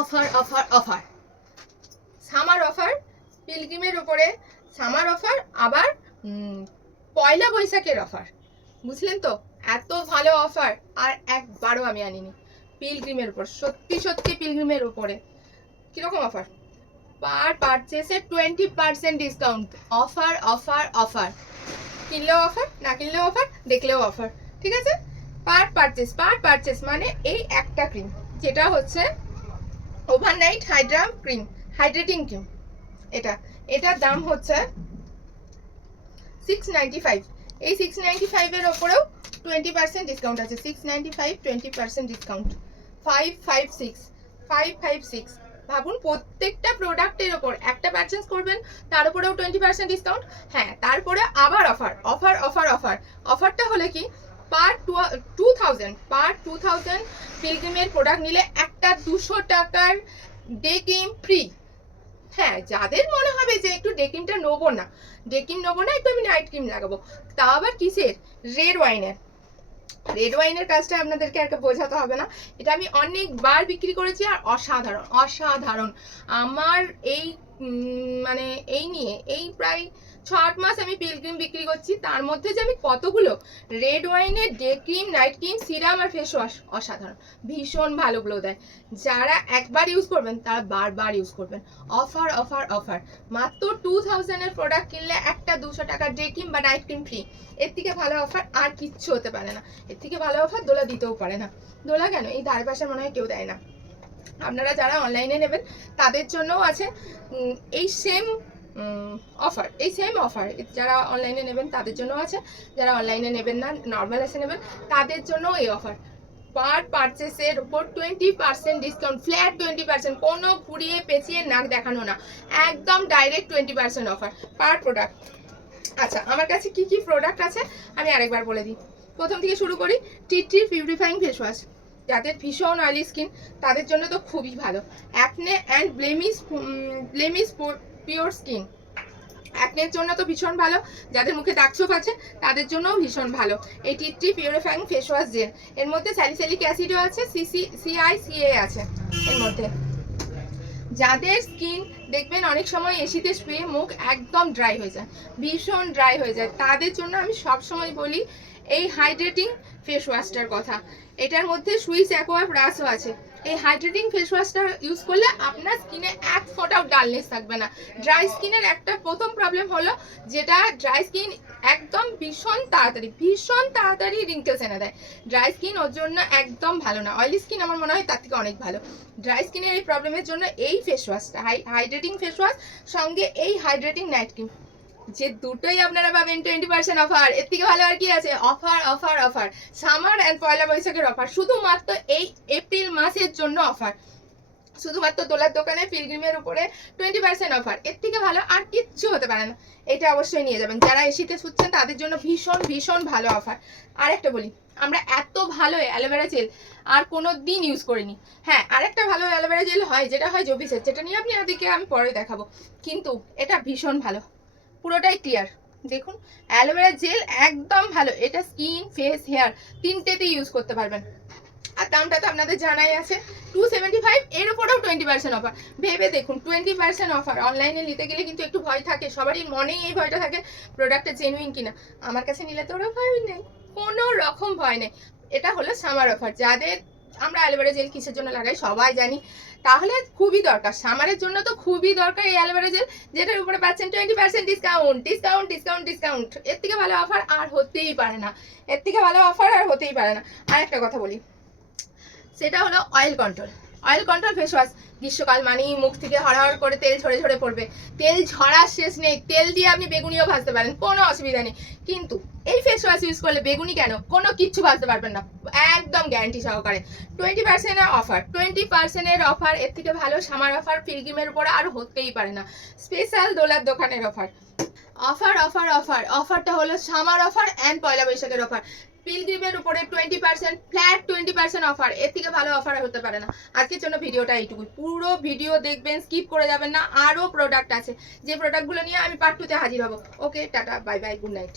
Offer offer offer, summer offer, পিলগ্রিমের উপরে summer offer, আবার পয়লা বৈশাখের অফার। বুঝলেন তো? এত ভালো অফার আর একবারও আমি আনিনি। পিলগ্রিমের উপর, সত্যি সত্যি পিলগ্রিমের উপরে কিরকম অফার? পার পারচেসে 20% ডিসকাউন্ট। অফার অফার অফার, কিনলেও অফার, না কিনলেও অফার, দেখলেও অফার। ঠিক আছে? পার পারচেস মানে এই একটা ক্রিম, যেটা হচ্ছে overnight Hydra cream, hydrating cream. এটার দাম হচ্ছে 695। এই 695 এর ওপরেও 20% ডিসকাউন্ট আছে। 695 20% ডিসকাউন্ট, 556। ভাবুন, প্রত্যেকটা প্রোডাক্টের ওপর একটা পারচেস করবেন, তার উপরেও 20% ডিসকাউন্ট। হ্যাঁ, তারপরে আবার অফার অফার অফার অফার। অফারটা হলে কি, পার 2000 পিলগ্রিমের প্রোডাক্ট নিলে একটা 200 টাকার ডে ক্রিম ফ্রি। হ্যাঁ, যাদের মনে হবে যে একটু ডে ক্রিমটা নেবো না, একটু আমি নাইট ক্রিম লাগাবো, তা আবার কিসের? রেড ওয়াইনের কাজটা আপনাদেরকে একটা বোঝাতে হবে না। এটা আমি অনেকবার বিক্রি করেছি আর অসাধারণ। আমার এই মানে এই প্রায় 6-8 মাস আমি পিলগ্রিম বিক্রি করছি, তার মধ্যে যে আমি কতগুলো রেড ওয়াইনের day cream, night cream, serum আর ফেস ওয়াশ, অসাধারণ, ভীষণ ভালো গ্লো দেয়। যারা একবার ইউজ করবেন তারা বারবার ইউজ করবেন। অফার অফার অফার, মাত্র 2000 এর প্রোডাক্ট কিনলে একটা 200 টাকার ডে ক্রিম বা নাইট ক্রিম ফ্রি। এর থেকে ভালো অফার আর কিচ্ছু হতে পারে না। এর থেকে ভালো অফার দোলা দিতেও পারে না। দোলা কেন, এই ধারে পাশে মনে হয় কেউ দেয় না। আপনারা যারা অনলাইনে নেবেন তাদের জন্যও আছে এই সেম অফার। যারা অনলাইনে নেবেন তাদের জন্য আছে, যারা অনলাইনে নেবেন না, নর্মাল এসে নেবেন, তাদের জন্য এই অফার। পার পারচেসের উপর 20% ডিসকাউন্ট, ফ্ল্যাট 20%, কোনো ঘুরিয়ে পেঁচিয়ে নাক দেখানো না, একদম ডাইরেক্ট 20% অফার পার প্রোডাক্ট। আচ্ছা, আমার কাছে কি কি প্রোডাক্ট আছে আমি আরেকবার বলে দিই। প্রথম থেকে শুরু করি। টিট্রি পিউরিফাইং ফেস ওয়াশ, যাদের ভীষণ অয়েলি স্কিন তাদের জন্য তো খুবই ভালো। Acne and blemish pure skin, অ্যাকনের জন্য তো ভীষণ ভালো। যাদের মুখে দাগছোপ আছে তাদের জন্যও ভীষণ ভালো এই tea tree purifying face wash gel. এর মধ্যে স্যালিসিলিক অ্যাসিডও আছে, CICA আছে এর মধ্যে। যাদের স্কিন দেখবেন অনেক সময় এসিতে শুয়ে মুখ একদম ড্রাই হয়ে যায়, ভীষণ ড্রাই হয়ে যায়, তাদের জন্য আমি সব সময় বলি এই হাইড্রেটিং ফেস ওয়াশটার কথা। এটার মধ্যে সুইস অ্যাকোয়া প্লাসও আছে। এই হাইড্রেটিং ফেস ওয়াশটা ইউজ করলে আপনার স্কিনে এক ফোঁটাও ডালনেস থাকবে না। ড্রাই স্কিনের একটা প্রথম প্রবলেম হলো, যেটা ড্রাই স্কিন একদম ভীষণ তাড়াতাড়ি রিঙ্কেলস এনে দেয়। ড্রাই স্কিন ওর জন্য একদম ভালো না। অয়েলি স্কিন আমার মনে হয় তার থেকে অনেক ভালো। ড্রাই স্কিনের এই প্রবলেমের জন্য এই ফেস ওয়াশটা, হাইড্রেটিং ফেস ওয়াশ সঙ্গে এই হাইড্রেটিং নাইট ক্রিম, যে দুটোই আপনারা পাবেন 20% অফার। এর থেকে ভালো আর কি আছে? Offer offer offer, summer and পয়লা বৈশাখের অফার, শুধুমাত্র এই এপ্রিল মাসের জন্য অফার। শুধুমাত্র দোলার দোকানে পিলগ্রিমের উপরে 20% অফার। এর থেকে ভালো আর কিচ্ছু হতে পারে না। এটা অবশ্যই নিয়ে যাবেন। যারা এসিতে শুচ্ছেন তাদের জন্য ভীষণ ভীষণ ভালো অফার। আর একটা বলি, আমরা এত ভালো অ্যালোভেরা জেল আর কোনো দিন ইউজ করিনি। হ্যাঁ, আরেকটা ভালো অ্যালোভেরা জেল হয়, যেটা হয় জবিসের, যেটা নিয়ে আপনাদেরকে আমি পরে দেখাবো, কিন্তু এটা ভীষণ ভালো, পুরোটাই ক্লিয়ার। দেখুন, অ্যালোভেরা জেল একদম ভালো। এটা স্কিন, ফেস, হেয়ার তিনটেতেই ইউজ করতে পারবেন। আর দামটা তো আপনাদের জানাই আছে, 275। এর উপরেও 20% অফার। ভেবে দেখুন, 20% অফার। অনলাইনে নিতে গেলে কিন্তু একটু ভয় থাকে, সবারই মনেই এই ভয়টা থাকে প্রোডাক্টটা জেনুইন কিনা। আমার কাছে নিলে তো ওরা ভয় নেই, কোনো রকম ভয় নেই। এটা হলো সামার অফার। যাদের আমরা অ্যালোভেরা জেল কিসের জন্য লাগাই সবাই জানি, তাহলে খুবই দরকার, সামারের জন্য তো খুবই দরকার এই অ্যালোভেরা জেল, যেটার উপরে পাচ্ছেন 20% ডিসকাউন্ট ডিসকাউন্ট ডিসকাউন্ট ডিসকাউন্ট। এর থেকে ভালো অফার আর হতেই পারে না, এর থেকে ভালো অফার আর হতেই পারে না। আর একটা কথা বলি, সেটা হলো অয়েল কন্ট্রোল ফেস ওয়াশ। গ্রীষ্মকাল মানেই মুখ থেকে হড়হড় করে তেল ঝরে পড়বে। তেল ঝরার শেষ নেই, তেল দিয়ে আপনি বেগুনিও ভাজতে পারেন, কোনো অসুবিধা নেই। কিন্তু এই ফেস ওয়াশ ইউজ করলে বেগুনি কেন, কোনো কিচ্ছু ভাজতে পারবেন না, একদম গ্যারান্টি সহকারে। 20% অফার, 20% অফার। এর থেকে ভালো সামার অফার পিলগ্রিমের উপরে আর হতেই পারে না। স্পেশাল দোলার দোকানের অফার। অফার অফার অফার, অফারটা হলো সামার অফার অ্যান্ড পয়লা বৈশাখের অফার। পিলগ্রিমের উপরে 20%, ফ্ল্যাট 20% অফার। এর থেকে ভালো অফার হতে পারে না। আজকের জন্য ভিডিওটা এইটুকুই। পুরো ভিডিও দেখবেন, স্কিপ করে যাবেন না। আরও প্রোডাক্ট আছে, যে প্রোডাক্টগুলো নিয়ে আমি পার্ট 2 তে হাজির হব। ওকে, টাটা, বাই বাই, গুড নাইট।